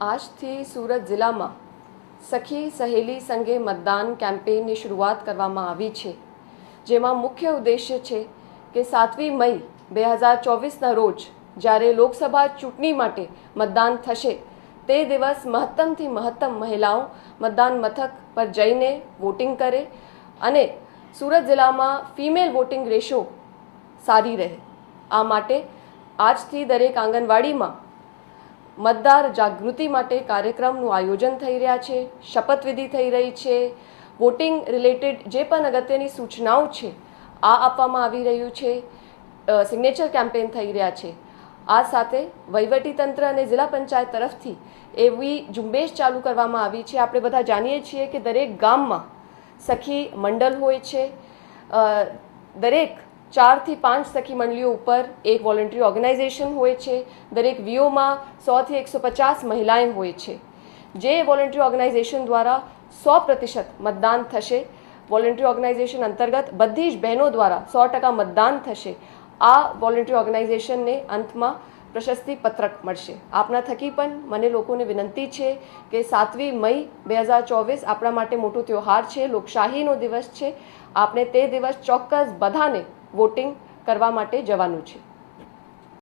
આજથી સુરત જિલ્લામાં સખી સહેલી સંઘે મતદાન કેમ્પેઇનની શરૂઆત કરવામાં આવી છે. જેમાં મુખ્ય ઉદ્દેશ્ય છે કે સાતમી મઈ બે હજાર ચોવીસના રોજ જ્યારે લોકસભા ચૂંટણી માટે મતદાન થશે, તે દિવસ મહત્તમથી મહત્તમ મહિલાઓ મતદાન મથક પર જઈને વોટિંગ કરે અને સુરત જિલ્લામાં ફિમેલ વોટિંગ રેશો સારી રહે. આ માટે આજથી દરેક આંગણવાડીમાં મતદાર જાગૃતિ માટે કાર્યક્રમનું આયોજન થઈ રહ્યા છે શપથવિધિ થઈ રહી છે. વોટિંગ રિલેટેડ જે પણ અગત્યની સૂચનાઓ છે, આ આપવામાં આવી રહ્યું છે. સિગ્નેચર કેમ્પેન થઈ રહ્યા છે. આ સાથે વહીવટીતંત્ર અને જિલ્લા પંચાયત તરફથી એવી ઝુંબેશ ચાલુ કરવામાં આવી છે. આપણે બધા જાણીએ છીએ કે દરેક ગામમાં સખી મંડળ હોય છે. દરેક ચારથી પાંચ સખી મંડળીઓ ઉપર એક વોલન્ટરી ઓર્ગેનાઇઝેશન હોય છે, દરેક વીઓમાં સોથી એકસો પચાસ મહિલાએ હોય છે. જે વોલન્ટરી ઓર્ગેનાઇઝેશન દ્વારા સો પ્રતિશત મતદાન થશે વોલન્ટરી ઓર્ગેનાઇઝેશન અંતર્ગત બધી જ બહેનો દ્વારા સો ટકા મતદાન થશે. આ વોલન્ટરી ઓર્ગેનાઇઝેશનને અંતમાં પ્રશસ્તિ પત્રક મળશે. આપના થકી પણ મને લોકોને વિનંતી છે કે સાતમી મઈ બે હજાર ચોવીસ આપણા માટે મોટો ત્યોહાર છે. લોકશાહીનો દિવસ છે. આપણે તે દિવસ ચોક્કસ બધાને વોટિંગ કરવા માટે જવાનું છે.